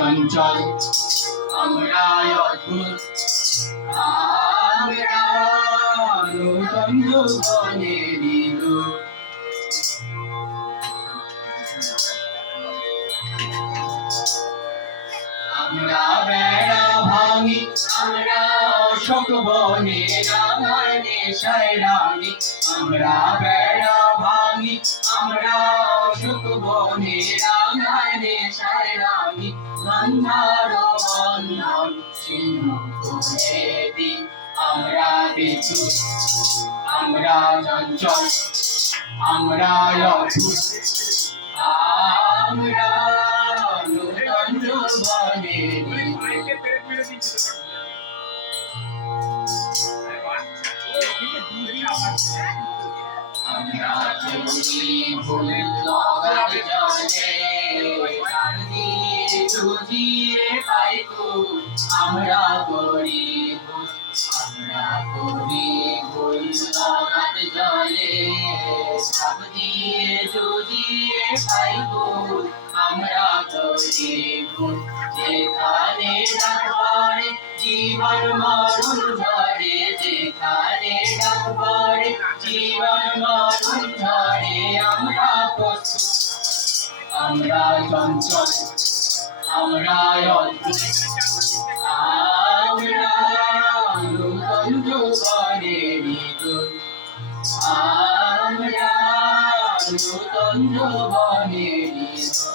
চঞ্চল আমরা অদ্ভুত আমরা নূতন যৌবনেরই দূত আমরা বেড়া ভাঙি আমরা অশোক বনে রাঙায় নেশায় রাঙি আমরা বেড়া ভাঙি আমরা অশোক বনে রাঙায় নেশায় রাঙি গন্ধার বন্ধন ছিন্ন করে দিই আমরা বিদ্যুৎ আমরা চঞ্চল আমরা অদ্ভুত আমরা নূতন যৌবনেরই আমরা চলি ফুল লগা জলে চুজিয়ে পাইকু আমরা করি ফুল লগা জলে দিয়ে চুজিয়ে পাইকু আমরা করি যেখানে ডাকবারে জীবন মরণ ঝরে যেখানে ডাকবারে জীবন মরণ ঝরে আমরা প্রস্তুত আমরা চঞ্চল আমরা অদ্ভুত আমরা নূতন যৌবনেরই দূত আমরা নূতন যৌবনেরই দূত